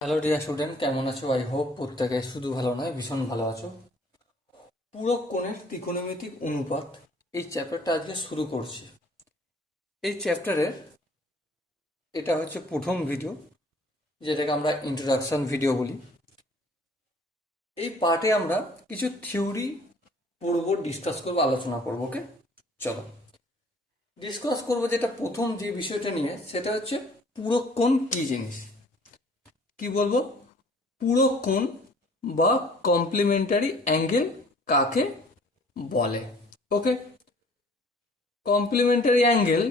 Hello dear student, কেমন আছো? I hope প্রত্যেকে শুধু ভালো নয়, ভীষণ ভালো আছো। পূরক কোণের ত্রিকোণমিতিক অনুপাত এই চ্যাপ্টারটা আজকে শুরু করছি। এই চ্যাপ্টারের এটা হচ্ছে প্রথম ভিডিও, যেটাকে আমরা ইন্ট্রোডাকশন ভিডিও বলি। এই পার্টে আমরা কিছু থিওরি পড়বো, ডিসকাস করবো, আলোচনা করবো। ওকে, চলো ডিসকাস করবো। যেটা প্রথম যে বিষয়টা নিয়ে, সেটা হচ্ছে পূরক কোণ কী জিনিস। কি বলবো? পূরক কোণ বা কমপ্লিমেন্টারি অ্যাঙ্গেল কাকে বলে? ওকে, কমপ্লিমেন্টারি অ্যাঙ্গেল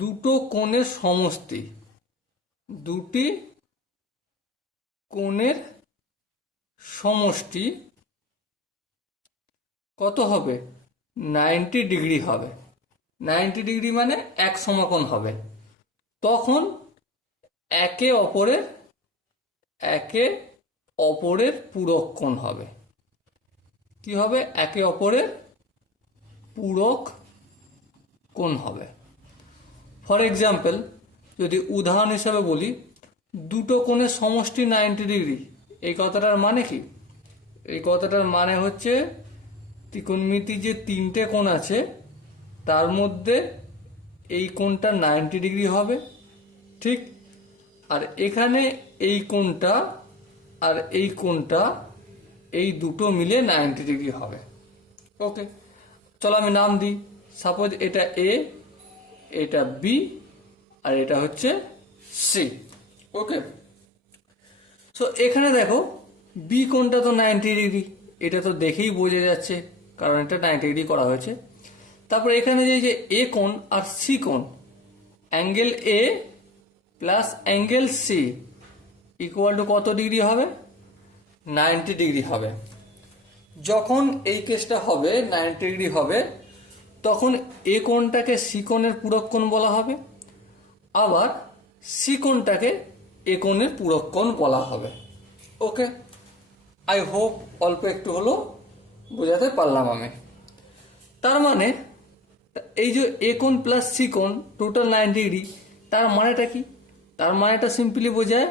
দুটো কোণের সমষ্টি, দুটি কোণের সমষ্টি কত হবে? 90 ডিগ্রি হবে। 90 ডিগ্রি মানে এক সমকোণ হবে। তখন একে অপরের একে অপরের পূরক কোণ হবে। কি হবে? একে অপরের পূরক কোণ হবে। ফর এক্সাম্পল, যদি উদাহরণ হিসাবে বলি, দুটো কোণের সমষ্টি 90 ডিগ্রি, এই কথাটার মানে কি? এই কথাটার মানে হচ্ছে ত্রিকোণমিতি যে তিনটে কোণ আছে তার মধ্যে এই কোণটা 90 ডিগ্রি হবে, ঠিক? আর এখানে এই কোণটা আর এই কোণটা, এই দুটো মিলে 90 ডিগ্রি হবে। ওকে, চলো আমি নাম দিই। সাপোজ এটা এ, এটা বি, আর এটা হচ্ছে সি। ওকে, সো এখানে দেখো বি কোণটা তো 90 ডিগ্রি, এটা তো দেখেই বোঝা যাচ্ছে, কারণ এটা 90 ডিগ্রি করা হয়েছে। তারপর এখানে যে এ কোণ আর সি কোণ, angle A plus angle C equal to কত ডিগ্রি হবে? 90 ডিগ্রি হবে। যখন এই কেসটা হবে 90 ডিগ্রি হবে, তখন এ কোণটাকে সি কোণের পূরক কোণ বলা হবে, আবার সি কোণটাকে এ কোণের পূরক কোণ বলা হবে। ওকে, আই হোপ অল্প একটু হলো বোঝাতে পারলাম আমি। তার মানে এই যে এ কোণ প্লাস সি কোণ টোটাল 90 ডিগ্রি, তার মানেটা কি? তার মানেটা সিম্পলি বোঝায়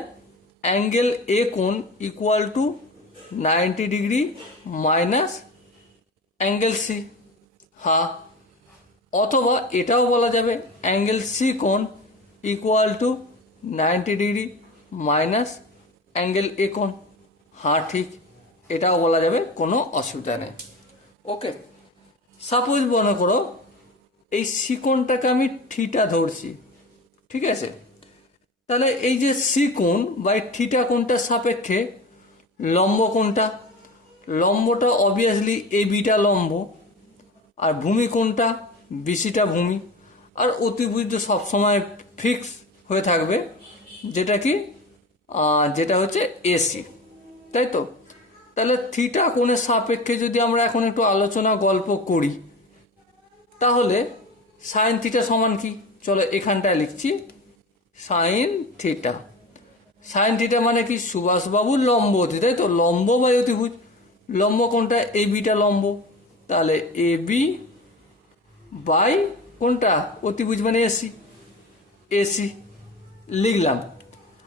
অ্যাঙ্গেল এ কোণ equal to 90 degree minus angle C. হ্যাঁ, অথবা এটাও বলা যাবে অ্যাঙ্গেল সি কোণ equal to 90 degree minus angle A কোণ। হ্যাঁ ঠিক, এটাও বলা যাবে, কোনো অসুবিধা নেই। ওকে, সাপোজ মনে করো এই সি কোণটাকে আমি থিটা ধরছি, ঠিক আছে? তাহলে এই যে সি কোণ বা থিটা কোণটার সাপেক্ষে লম্ব কোণটা, লম্বটা অবভিয়াসলি এ বিটা লম্ব, আর ভূমি কোণটা বিসিটা ভূমি, আর অতিভুজ সবসময় ফিক্স হয়ে থাকবে, যেটা কি যেটা হচ্ছে এসি, তাই তো? তাহলে থিটা কোণের সাপেক্ষে যদি আমরা এখন একটু আলোচনা গল্প করি, তাহলে সাইন থিটা সমান কি? চলো এখানটায় লিখছি সাইন থিটা। সাইন থিটা মানে কি? সুভাষবাবুর লম্ব অতি, তাই তো? লম্ব বাই অতিভুজ, লম্ব কোনটা? এ বিটা লম্ব, তাহলে এ বি বাই কোনটা? অতিভুজ মানে এসি, এসি লিখলাম।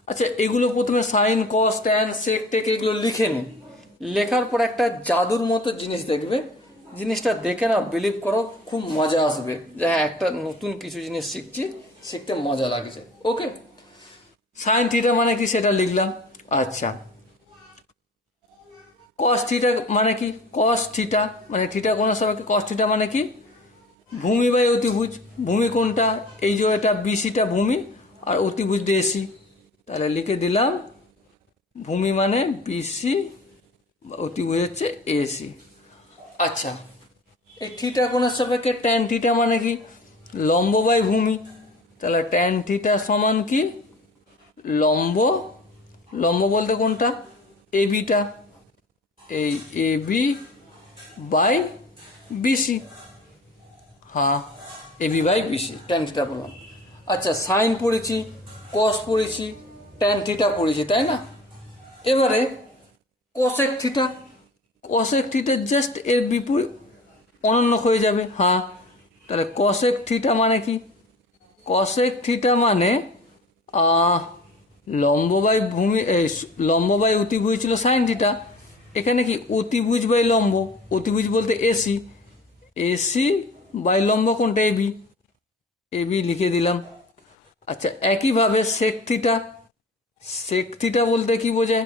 আচ্ছা, এগুলো প্রথমে সাইন কস ট্যান সেক টেক এগুলো লিখে নিই। লেখার পর একটা জাদুর মতো জিনিস দেখবে, জিনিসটা দেখে না বিলিভ করো খুব মজা আসবে, যে হ্যাঁ একটা নতুন কিছু জিনিস শিখছি, শিখতে মজা লাগছে। ওকে, সাইন থিটা মানে কি সেটা লিখলাম। আচ্ছা, কস থিটা মানে কি? কস থিটা মানে থিটা কোণের সাপেক্ষে কস থিটা মানে কি? ভূমি বাই অতিভুজ। ভূমি কোনটা? এই যে এটা বিসিটা ভূমি, আর অতিভুজটা এসি, তাহলে লিখে দিলাম ভূমি মানে বিসি, অতিভুজ হচ্ছে এসি। আচ্ছা, এই থিটা কোণের সাপেক্ষে ট্যান থিটা মানে কি? লম্ব বাই ভূমি, তাহলে ট্যান থিটা সমান কি? লম্ব, লম্ব বলতে কোনটা? এ বিটা, এই এ বি বাই বিসি। হ্যাঁ, a b by BC, tan theta বললাম। আচ্ছা, সাইন পড়েছি, কস পড়েছি, ট্যান থিটা পড়েছি, তাই না? এবারে cosec theta, cosec theta just এর বিপরীত, অনন্য হয়ে যাবে। হ্যাঁ, তাহলে কসেক থিটা মানে কি? কসেক থিটা মানে লম্ব বাই ভূমি লম্ব বাই অতিভুজ ছিল সাইন থিটা, এখানে কি অতিভুজ বাই লম্ব, অতিভুজ বলতে এসি, এসি বাই লম্ব কোনটা এবি, এবি লিখে দিলাম। আচ্ছা একইভাবে সেক থিটা, সেক থিটা বলতে কি বোঝায়,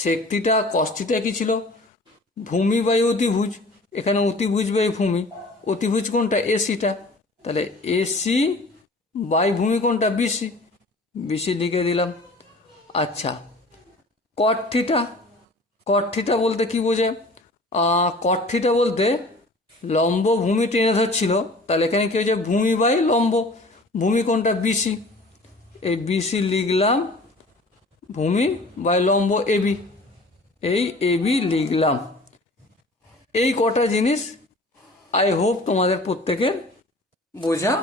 সেক থিটা কস থিটা কি ছিল, ভূমি বাই অতিভুজ, এখানে অতিভুজ বাই ভূমি, অতিভুজ কোনটা এসিটা, তাহলে এসি বাই ভূমি কোনটা বিসি, বিসি লিখে দিলাম। আচ্ছা কট থিটা, কট থিটা বলতে কি বোঝায়, কট থিটা বলতে লম্ব ভূমি টেনে ধরছিল, তাহলে এখানে কি হয়েছে ভূমি বাই লম্ব, ভূমি কোনটা বিসি, এই বিসি লিখলাম, ভূমি বাই লম্ব এবি, এই এবি লিখলাম। এই কটা জিনিস আই হোপ তোমাদের প্রত্যেকের বোঝা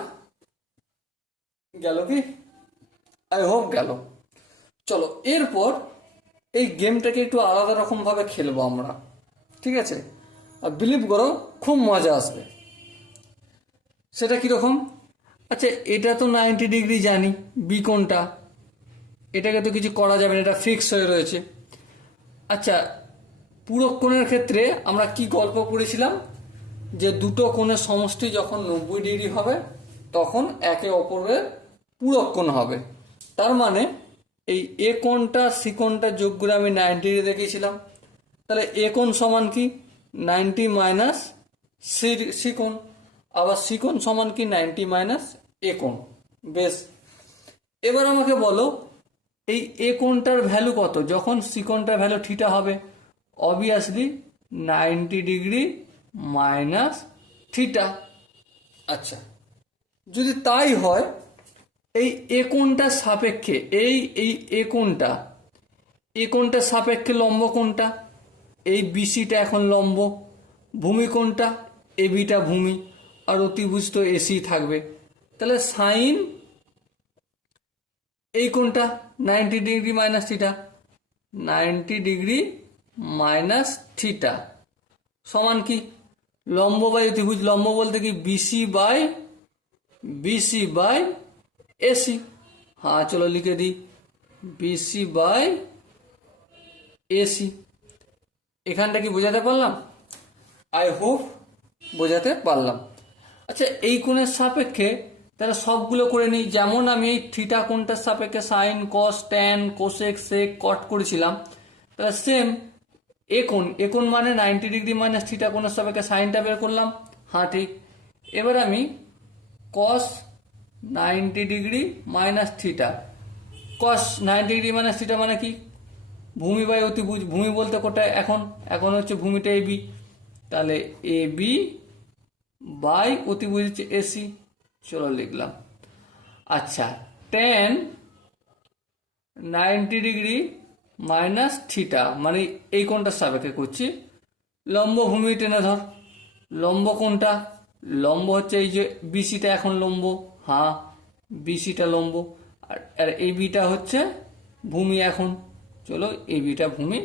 গেল কি, আই হোপ গেল। চলো এরপর এই গেমটাকে একটু আলাদা রকম ভাবে খেলবো আমরা, ঠিক আছে, আর বিলিভ করো খুব মজা আসবে। সেটা কিরকম, আচ্ছা এটা তো 90 ডিগ্রি জানি, বি কোণটা, এটাকে তো কিছু করা যাবে না, এটা ফিক্স হয়ে রয়েছে। আচ্ছা পুরো কোণের ক্ষেত্রে আমরা কি গল্প পড়েছিলাম, যে দুটো কোণের সমষ্টি যখন 90 ডিগ্রি হবে তখন একে অপরের পূরক কোণ হবে। তার মানে এই এ কোণটা সি কোণটা যোগ করে আমি 90 ডিগ্রি দেখিয়েছিলাম, তাহলে এ কোণ সমান কি 90 মাইনাস সি কোণ, আবার সি কোণ সমান কি 90 মাইনাস এ কোণ। বেশ, এবার আমাকে বলো এই এ কোণটার ভ্যালু কত যখন সি কোণটার ভ্যালু থিটা হবে, অবভিয়াসলি 90 ডিগ্রি মাইনাস থিটা। আচ্ছা যদি তাই হয় এই এ কোণটার সাপেক্ষে এই এই এ কোণটার সাপেক্ষে লম্ব কোণটা, এই বিসিটা এখন লম্ব, ভূমি কোণটা এবিটা ভূমি, আর অতিভুজ তো এসি থাকবে, তাহলে সাইন এই কোণটা 90 degree minus theta, 90 degree minus theta সমান কি লম্ব বাই অতিভুজ, লম্ব বলতে কি বিসি বাই এসি, হ্যাঁ চলো লিখে দিই বিসি বাই এসি। এখানটা কি বোঝাতে পারলাম, আই হোপ বোঝাতে পারলাম। আচ্ছা এই কোণের সাপেক্ষে তাহলে সবগুলো করে নিই, যেমন আমি এই থিটা কোণটার সাপেক্ষে sine cos tan cosec sec cot করেছিলাম, তাহলে সেম এ কোণ মানে 90 ডিগ্রি মাইনাস থিটা কোণের সাপেক্ষে সাইনটা বের করলাম, হ্যাঁ ঠিক। এবার আমি কস 90 ডিগ্রি মাইনাস থিটা, কস 90 ডিগ্রি মাইনাস থিটা মানে কি ভূমি বাই অতিভুজ, ভূমি বলতে কোটা এখন হচ্ছে ভূমিটা এবি, তাহলে এবি বাই অতিভুজ হচ্ছে এসি, চলো লিখলাম। আচ্ছা টেন 90 ডিগ্রি মাইনাস থিটা মানে এই কোণটার সাপেক্ষে করছি, লম্ব ভূমি টেনে ধর, লম্ব কোনটা, লম্ব হচ্ছে এই যে বিসিটা এখন লম্ব, হ্যাঁ বিসিটা লম্ব, আর এই বিটা হচ্ছে ভূমি এখন, চলো এই বিটা ভূমি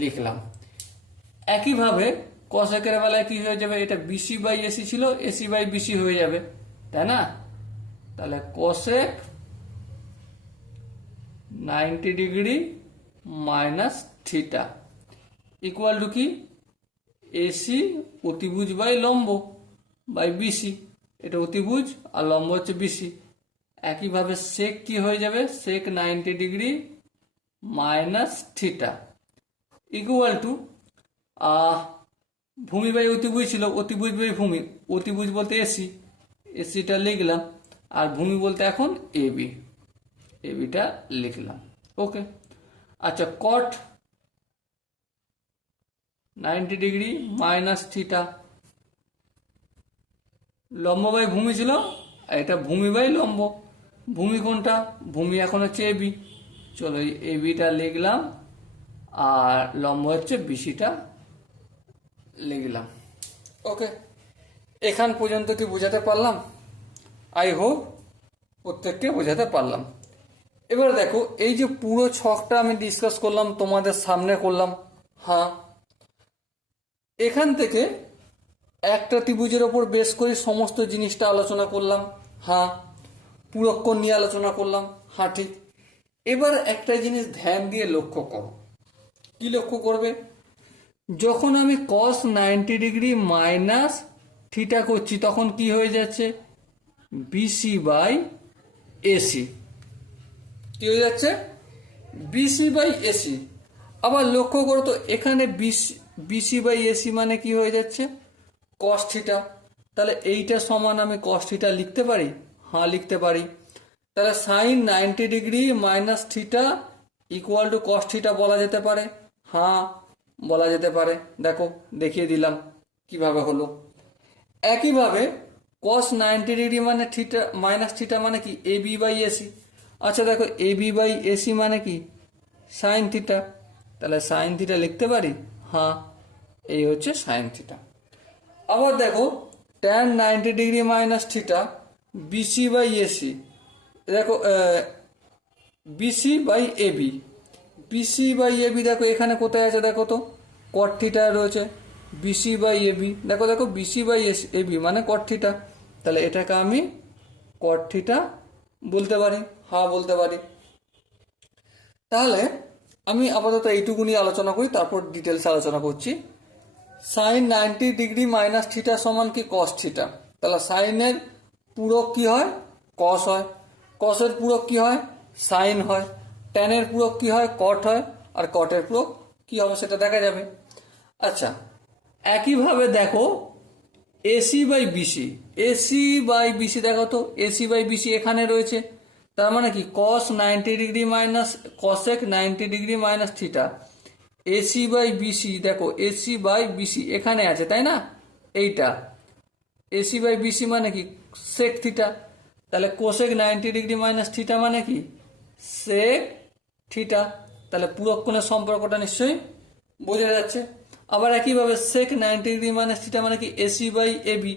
লিখলাম। একইভাবে কসেকের বেলায় কি হয়ে যাবে, এটা বিসি বাই এসি ছিল, এসি বাই বিসি হয়ে যাবে, তাই না, তাহলে cosec 90 degree minus theta equal two কি এসি অতিভুজ বাই লম্ব বাই বিসি, এটা অতিভুজ আর লম্ব হচ্ছে বিসি। একইভাবে সেক কি হয়ে যাবে, সেক 90 degree minus theta equal two ভূমি বাই অতিভুজ ছিল, অতিভুজ বাই ভূমি, অতিভুজ বলতে এসি, এসিটা লিখলাম, আর ভূমি বলতে এখন এবি, এবিটা লিখলাম, ওকে। আচ্ছা কট 90 ডিগ্রি মাইনাস থিটা, লম্ব বাই ভূমি ছিল, এটা ভূমি বাই লম্ব, ভূমি কোনটা, ভূমি এখন হচ্ছে এবি, চলো এবিটা লিখলাম, আর লম্ব হচ্ছে বিসিটা লিখলাম, ওকে। এখান পর্যন্ত কি বোঝাতে পারলাম, আই হোপ প্রত্যেককে বোঝাতে পারলাম। এবার দেখো এই যে পুরো ছকটা আমি ডিসকাস করলাম তোমাদের সামনে করলাম, হ্যাঁ এখান থেকে একটা ত্রিভুজের ওপর বেস করে সমস্ত জিনিসটা আলোচনা করলাম, হ্যাঁ পুরক্ষণ নিয়ে আলোচনা করলাম, হ্যাঁ ঠিক। এবার একটা জিনিস ধ্যান দিয়ে লক্ষ্য করো। কি লক্ষ্য করবে? যখন আমি কস 90 ডিগ্রি মাইনাস থিটা করছি তখন কি হয়ে যাচ্ছে? BC by AC. কি হয়ে যাচ্ছে? BC by AC. আবার লক্ষ্য করো তো, এখানে বিসি বাই এসি মানে কি হয়ে যাচ্ছে? Cos theta. তাহলে এইটা সমান আমি কস থিটা লিখতে পারি? হ্যাঁ, লিখতে পারি। তাহলে sine 90 degree minus theta equal to cos theta বলা যেতে পারে? হ্যাঁ, বলা যেতে পারে। দেখো, দেখিয়ে দিলাম কিভাবে হলো। একইভাবে কস 90 ডিগ্রি মানে থিটা মাইনাস থিটা মানে কি? AB by AC. আচ্ছা দেখো, এবি বাই এসি মানে কি? Sine theta. তাহলে সাইন থিটা লিখতে পারি? হ্যাঁ, এই হচ্ছে সাইন থিটা। আবার দেখো, tan 90 degree minus theta BC by AC. দেখো, BC by AB. BC by AB দেখো এখানে কোথায় আছে? দেখো তো, কট থিটা রয়েছে। বিসি বাই এবি, দেখো দেখো, বিসি বাই এবি মানে কট থিটা। তাহলে এটাকে আমি কট থিটা বলতে পারি। হ্যাঁ, বলতে পারি। তাহলে আমি আপাতত এইটুকুনি আলোচনা করি, তারপর ডিটেলস আলোচনা করছি। সাইন 90 ডিগ্রি মাইনাস থিটা সমান কি? Cos theta. তাহলে সাইনের পূরক কি হয়? কস হয়। কসের পূরক কি হয়? সাইন হয়। ট্যানের পূরক কি হয়? কট হয়। আর কটের পূরক কি হবে সেটা দেখা যাবে। আচ্ছা, একইভাবে দেখো AC by BC. AC by BC দেখো তো, এসি বাই বিসি এখানে রয়েছে। তার মানে কি? Cos 90 degree minus cosec 90 degree minus theta. AC by BC দেখো, এসি বাই বিসি এখানে আছে, তাই না? এইটা এসি বাই বিসি মানে কি? Sec theta. তাহলে কোসেক 90 ডিগ্রি মাইনাস থিটা মানে কি? Sec theta. তাহলে পূরক কোণের সম্পর্কটা নিশ্চয়ই বোঝা যাচ্ছে। আবার একইভাবে সেক 90 ডিগ্রি মাইনাস থিটা মানে কি? AC by AB.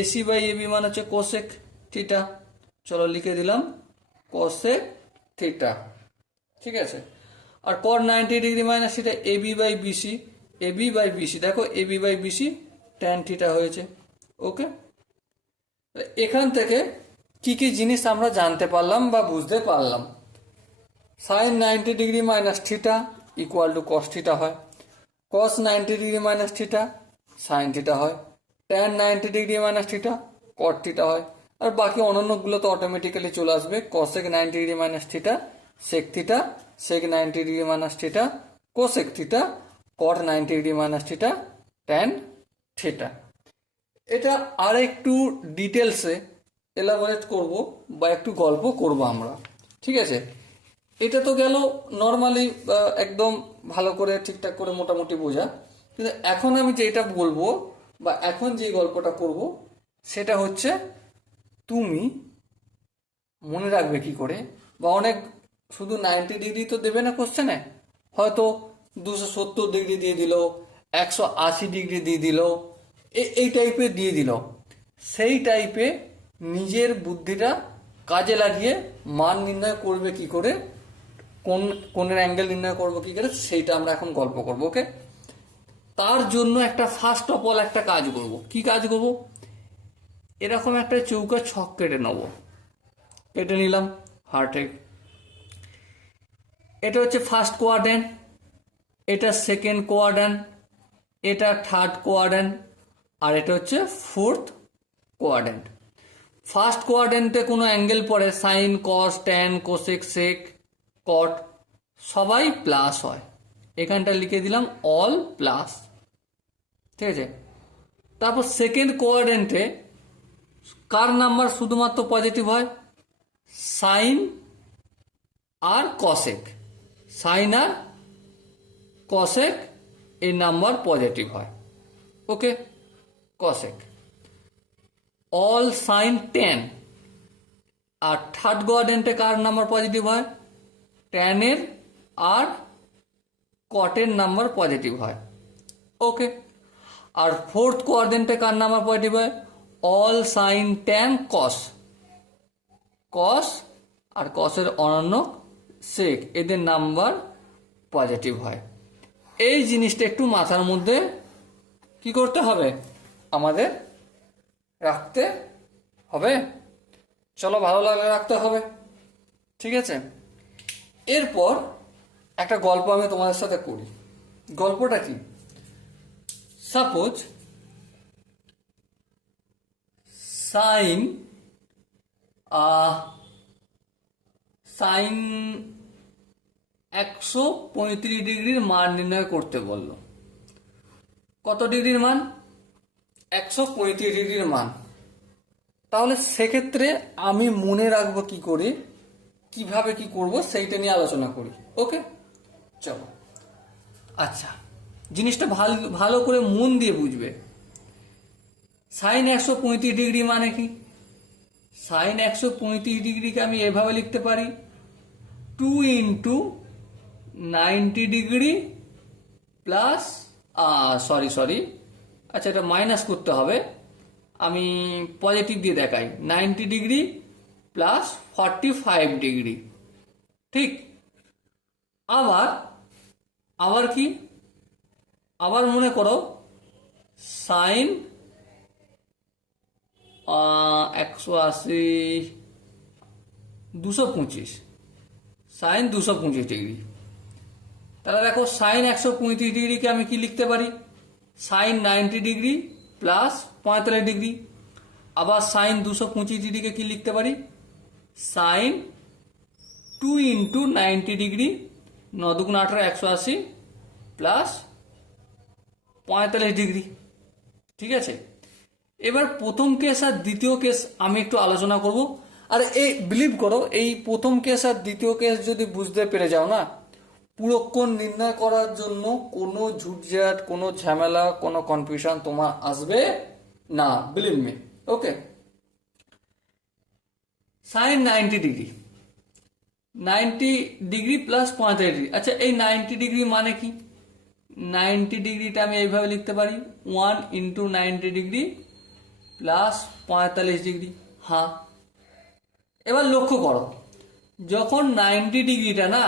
AC by AB মানে হচ্ছে কোসেক থিটা। চলো লিখে দিলাম কোসেক থিটা। ঠিক আছে। আর cot 90 degree minus theta AB by BC. AB by BC দেখো, AB by BC tan theta হয়েছে। ওকে, এখান থেকে কি কি জিনিস আমরা জানতে পারলাম বা বুঝতে পারলাম? Sine 90 degree minus theta equal to cos theta হয়। Cos 90 degree minus theta sine theta হয়। Tan 90 degree minus theta cot theta হয়। আর বাকি অন্যান্যগুলো তো অটোমেটিক্যালি চলে আসবে। Cosec 90 degree minus theta sec theta, sec 90 degree minus theta cosec theta, cot 90 degree minus theta tan theta. এটা আর একটু ডিটেলসে এলাবোরেট করব বা একটু গল্প করব আমরা। ঠিক আছে, এটা তো গেল নর্মালি একদম ভালো করে ঠিকঠাক করে মোটামুটি বোঝা। কিন্তু এখন আমি যেটা বলবো বা এখন যে গল্পটা করব সেটা হচ্ছে তুমি মনে রাখবে কি করে, বা অনেক শুধু 90 ডিগ্রি তো দেবে না কোশ্চেনে, হয়তো 270 ডিগ্রি দিয়ে দিল, 180 ডিগ্রি দিয়ে দিল, এই টাইপের দিয়ে দিল। সেই টাইপে নিজের বুদ্ধিটা কাজে লাগিয়ে মান নির্ণয় করবে কি করে, কোনের অ্যাঙ্গেল নির্ণয় করবো কি করে, সেইটা আমরা এখন গল্প করবো। ওকে, তার জন্য একটা ফার্স্ট অফ অল একটা কাজ করব। কি কাজ করব? এরকম একটা চৌকা ছক কেটে নেব। কেটে নিলাম হার্টে। এটা হচ্ছে ফার্স্ট কোয়াড্র্যান্ট, এটা সেকেন্ড কোয়াড্র্যান্ট, এটা থার্ড কোয়াড্র্যান্ট, আর এটা হচ্ছে ফোর্থ কোয়াড্র্যান্ট। ফার্স্ট কোয়াড্র্যান্টে কোনো অ্যাঙ্গেল পড়ে, sign, cos, tan, cosec, sec, কট সবাই প্লাস হয়। এখানটা লিখে দিলাম অল প্লাস। ঠিক আছে। তারপর সেকেন্ড কোয়াড্র্যান্টে কার নাম্বার শুধুমাত্র পজিটিভ হয়? সাইন আর কসেক। সাইন আর কসেক এই নাম্বার পজিটিভ হয়। Okay, cosec. All sine tan. আর থার্ড কোয়াড্র্যান্টে কার নাম্বার পজিটিভ হয়? ট্যানের আর কটের নাম্বার পজিটিভ হয়। ওকে, আর ফোর্থ কোয়াড্র্যান্টে কার নাম্বার পজিটিভ হয়? All sine tan cos. Cos আর কসের অনন্য সেক এদের নাম্বার পজিটিভ হয়। এই জিনিসটা একটু মাথার মধ্যে কি করতে হবে? আমাদের রাখতে হবে। চলো, ভালো লাগলে রাখতে হবে। ঠিক আছে, এরপর একটা গল্প আমি তোমাদের সাথে করি। গল্পটা কি, সাপোজ সাইন সাইন 135 ডিগ্রির মান নির্ণয় করতে বললো। কত ডিগ্রির মান? 135 ডিগ্রির মান। তাহলে সেক্ষেত্রে আমি মনে রাখবো কি করে, কিভাবে কি করব সেইটা নিয়ে আলোচনা করি। ওকে, চলো। আচ্ছা, জিনিসটা ভালো ভালো করে মন দিয়ে বুঝবে। সাইন 135 ডিগ্রি মানে কি? সাইন 135 ডিগ্রিকে আমি এভাবে লিখতে পারি, 2 × 90 ডিগ্রি প্লাস সরি, আচ্ছা এটা মাইনাস করতে হবে, আমি পজিটিভ দিয়ে দেখাই, 90 ডিগ্রি প্লাস 45 ডিগ্রি। ঠিক, আবার কি, আবার মনে করো সাইন 180 225, সাইন 225 ডিগ্রি। তাহলে দেখো সাইন 135 ডিগ্রিকে আমি কি লিখতে পারি, সাইন 90 ডিগ্রি প্লাস 45 ডিগ্রি। আবার সাইন 225 ডিগ্রিকে কি লিখতে পারি, সাইন 2 × 90 ডিগ্রি, 9 × 2 = 18, 180 প্লাস 45 ডিগ্রি। ঠিক আছে, এবার প্রথম কেস আর দ্বিতীয় কেস আমি একটু আলোচনা করব। আর এই বিলিভ করো, এই প্রথম কেস আর দ্বিতীয় কেস যদি বুঝতে পেরে যাও না, পুরো কোণ নির্ণয় করার জন্য কোনো ঝুটঝাট, কোনো ঝামেলা, কোনো কনফিউশন তোমার আসবে না, believe me. Okay, sine 90 degree, 90 degree plus 45 degree. আচ্ছা, এই 90 ডিগ্রি মানে কি? 90 ডিগ্রিটা আমি এইভাবে লিখতে পারি, 1 × 90 ডিগ্রি প্লাস 45 ডিগ্রি। হ্যাঁ, এবার লক্ষ্য করো, যখন 90 ডিগ্রিটা না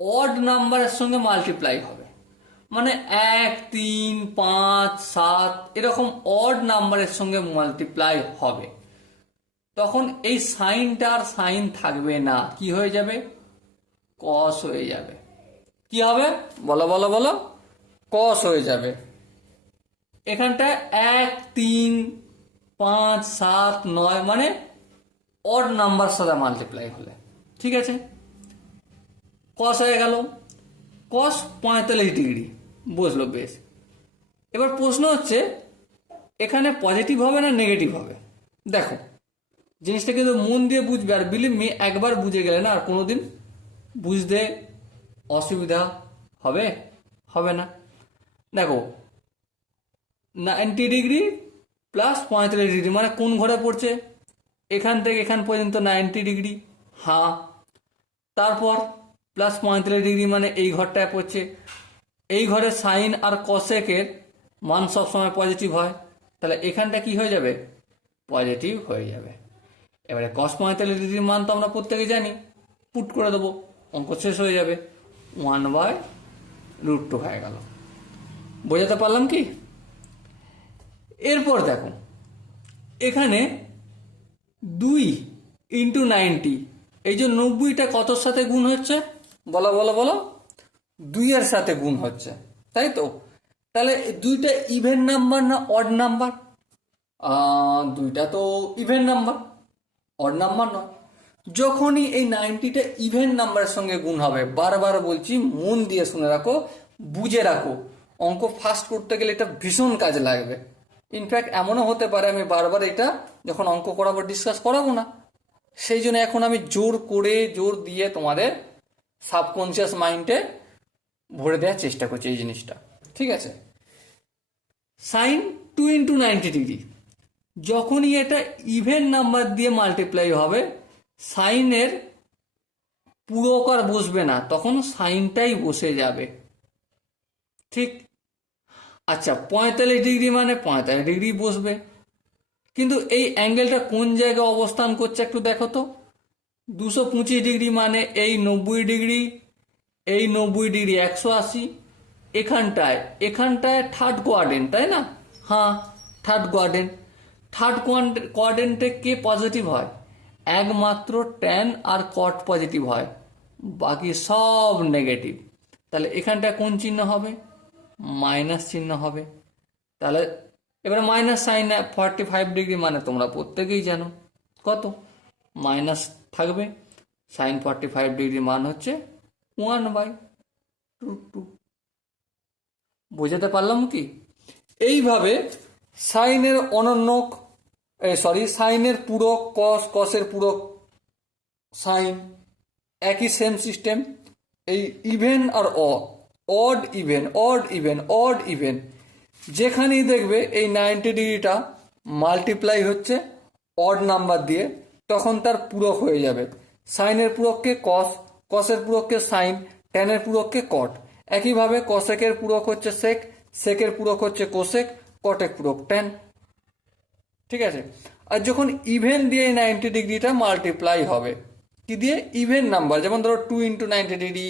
অড নাম্বারের সঙ্গে মাল্টিপ্লাই হবে, মানে 1, 3, 5, 7 এরকম অড নাম্বারের সঙ্গে মাল্টিপ্লাই হবে, তখন এই সাইনটা আর সাইন থাকবে না, কি হয়ে যাবে? কস হয়ে যাবে। কি হবে? বলো বলো বলো, কস হয়ে যাবে। এখানটায় 1, 3, 5, 7, 9 মানে অড নাম্বার সাথে মাল্টিপ্লাই হলে, ঠিক আছে, কস হয়ে গেল। কস 45 ডিগ্রি, বুঝলো? বেশ। এবার প্রশ্ন হচ্ছে এখানে পজিটিভ হবে না নেগেটিভ হবে? দেখো, জিনিসটা কিন্তু মন দিয়ে বুঝবে, আর বিলিভ মি, একবার বুঝে গেলে না আর কোনোদিন বুঝতে অসুবিধা হবে না। দেখো, 90 ডিগ্রি প্লাস 45 ডিগ্রি মানে কোন ঘরে পড়ছে? এখান থেকে এখান পর্যন্ত 90 ডিগ্রি। হ্যাঁ, তারপর প্লাস 45 ডিগ্রি মানে এই ঘরটায় পড়ছে। এই ঘরে সাইন আর কসেকের মান সবসময় পজিটিভ হয়, তাহলে এখানটা কি হয়ে যাবে? পজিটিভ হয়ে যাবে। এবারে কস 45 ডিগ্রির মান তো আমরা প্রত্যেকে জানি, পুট করে দেবো, অঙ্ক শেষ হয়ে যাবে, 1/√2 হয়ে গেল। বোঝাতে পারলাম কি? এরপর দেখো, এখানে 2 × 90, এই যে 90টা কতর সাথে গুণ হচ্ছে? বলো বলো বলো, 2 এর সাথে গুণ হচ্ছে, তাই তো? তাহলে 2টা ইভেন নাম্বার না অড নাম্বার? 2টা তো ইভেন নাম্বার, অড নাম্বার নয়। যখনই এই 90টা ইভেন নাম্বারের সঙ্গে গুণ হবে, বারবার বলছি, মন দিয়ে শুনে রাখো, বুঝে রাখো, অঙ্ক ফাস্ট করতে গেলে এটা ভীষণ কাজে লাগবে। ইনফ্যাক্ট এমনও হতে পারে আমি বারবার এটা যখন অঙ্ক করাবো ডিসকাস করাবো না, সেই জন্য এখন আমি জোর দিয়ে তোমাদের সাবকনসিয়াস মাইন্ডে ভরে দেওয়ার চেষ্টা করছি এই জিনিসটা, ঠিক আছে? সাইন 2 × 90 ডিগ্রি, যখনই এটা ইভেন নাম্বার দিয়ে মাল্টিপ্লাই হবে, সাইনের পুরোকার বসবে না, তখন সাইনটাই বসে যাবে, ঠিক? আচ্ছা, 45 ডিগ্রি মানে 45 ডিগ্রি বসবে, কিন্তু এই অ্যাঙ্গেলটা কোন জায়গায় অবস্থান করছে একটু দেখো তো। 225 ডিগ্রি মানে এই 90 ডিগ্রি, এই 90 ডিগ্রি 180, এখানটায় থার্ড কোয়াড্রেন্ট, তাই না? হ্যাঁ, থার্ড কোয়াড্রেন্টে কে পজিটিভ হয়? একমাত্র ট্যান আর কট পজিটিভ হয়, বাকি সব নেগেটিভ। তাহলে এখানটা কোন চিহ্ন হবে? মাইনাস চিহ্ন হবে। তাহলে এবারে মাইনাস সাইন 45 ডিগ্রি মানে তোমরা প্রত্যেকেই জানো কত, মাইনাস থাকবে। সাইন 45 ডিগ্রি মান হচ্ছে 1/√2। বোঝাতে পারলাম কি? এইভাবে সাইনের অনন্য, সাইনের পূরক কস, কসের পূরক সাইন, একই সেম সিস্টেম। এই ইভেন আর odd even, odd even, odd even যেখানেই দেখবে এই 90 ডিগ্রিটা মাল্টিপ্লাই হচ্ছে অড নাম্বার দিয়ে, তখন তার পূরক হয়ে যাবে। সাইনের পূরককে কস, কসের পূরককে সাইন, ট্যানের পূরককে কট। একইভাবে কসেকের পূরক হচ্ছে সেক, সেকের পূরক হচ্ছে কোসেক, কটের পূরক ট্যান। ঠিক আছে? আর যখন ইভেন দিয়ে 90 ডিগ্রিটা মাল্টিপ্লাই হবে, কি দিয়ে? ইভেন নাম্বার, যেমন ধরো 2 × 90 degree,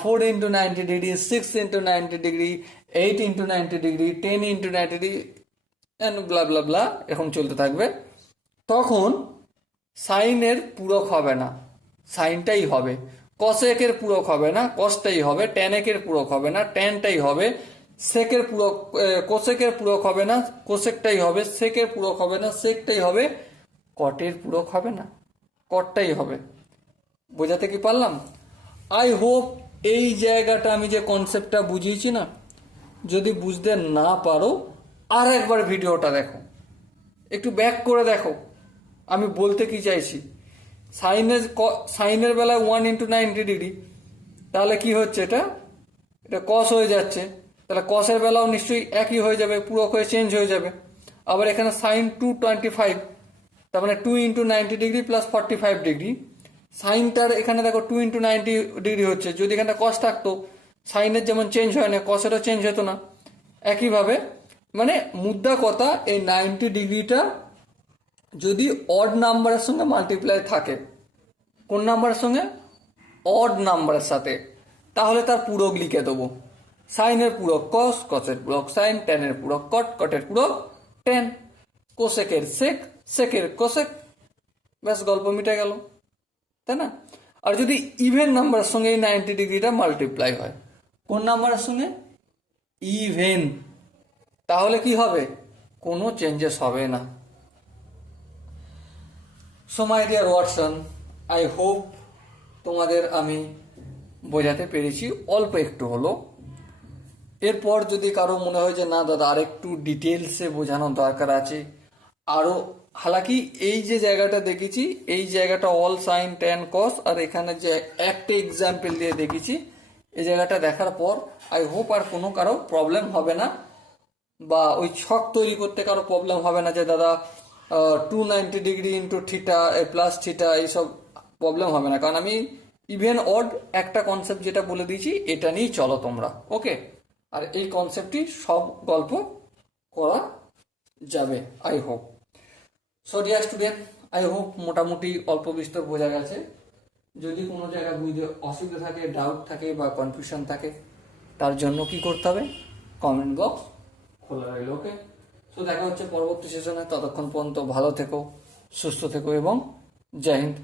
4 × 90 degree, 6 × 90 degree, 8 × 90 degree, 10 × 90 degree, and blah blah blah, এরকম চলতে থাকবে। তখন সাইনের পূরক হবে না, সাইনটাই হবে। কসেকের পূরক হবে না, কসটাই হবে। ট্যানেকের পূরক হবে না, ট্যানটাই হবে। সেকের পূরক, কোসেকের পূরক হবে না, কোসেকটাই হবে। সেকের পূরক হবে না, সেকটাই হবে। কটের পূরক হবে না, কটটাই হবে। বোঝাতে কি পারলাম? আই হোপ এই জায়গাটা আমি যে কনসেপ্টটা বুঝিয়েছি না, যদি বুঝতে না পারো আর একবার ভিডিওটা দেখো, একটু ব্যাক করে দেখো আমি বলতে কি চাইছি। সাইনের বেলায় 1 × 90 ডিগ্রি, তাহলে কি হচ্ছে? এটা এটা কস হয়ে যাচ্ছে। তাহলে কসের বেলাও নিশ্চয়ই একই হয়ে যাবে, পূরক হয়ে চেঞ্জ হয়ে যাবে। আবার এখানে সাইন 225, তার মানে 2 × 90 ডিগ্রি প্লাস 45 ডিগ্রি। সাইনটার এখানে দেখো 2 × 90 ডিগ্রি হচ্ছে, যদি এখানে কস থাকতো, সাইনের যেমন চেঞ্জ হয় না, কসেরও চেঞ্জ হতো না। একইভাবে মানে মুদ্রা কথা, এই 90 ডিগ্রিটা যদি অড নাম্বারের সঙ্গে মাল্টিপ্লাই থাকে, কোন নাম্বারের সঙ্গে? অড নাম্বারের সাথে, তাহলে তার পূরক লিখে দেবো। সাইনের পূরক কস, কসের পূরক সাইন, ট্যানের পূরক কট, কটের পূরক ট্যান, কোসেকের সেক, সেকের কোসেক, ব্যাস গল্প মিটে গেল, তাই না? আর যদি ইভেন নাম্বারের সঙ্গে এই 90 ডিগ্রিটা মাল্টিপ্লাই হয়, কোন নাম্বারের সঙ্গে? ইভেন, তাহলে কি হবে? কোনো চেঞ্জেস হবে না। So my dear Watson, I hope তোমাদের আমি বোঝাতে পেরেছি, অল্প একটু হলো। এরপর যদি কারো মনে হয় যে না দাদা আরেকটু ডিটেলসে বোঝানোর দরকার আছে আরও, হালাকি এই যে জায়গাটা দেখেছি, এই জায়গাটা অল সাইন ট্যান কস, আর এখানে যে একটা এক্সাম্পল দিয়ে দেখেছি, এই জায়গাটা দেখার পর আই হোপ আর কোনো কারো প্রবলেম হবে না, বা ওই ছক তৈরি করতে কারো প্রবলেম হবে না যে দাদা 290 degree into theta plus theta, এইসব প্রবলেম হবে না। কারণ আমি ইভেন অড একটা কনসেপ্ট যেটা বলে দিয়েছি, এটা নিয়েই চলো তোমরা, ওকে? আর এই কনসেপ্টটি সব গল্প করা যাবে, I hope. So dear student, I hope মোটামুটি অল্প বিস্তর বোঝা গেছে। যদি কোনো জায়গায় বুঝতে অসুবিধা থাকে, ডাউট থাকে বা কনফিউশন থাকে, তার জন্য কি করতে হবে? কমেন্ট বক্স খোলা রইল, ওকে? সো দেখা হচ্ছে পরবর্তী সেশনে। ততক্ষণ পর্যন্ত ভালো থেকো, সুস্থ থেকো এবং জয় হিন্দ।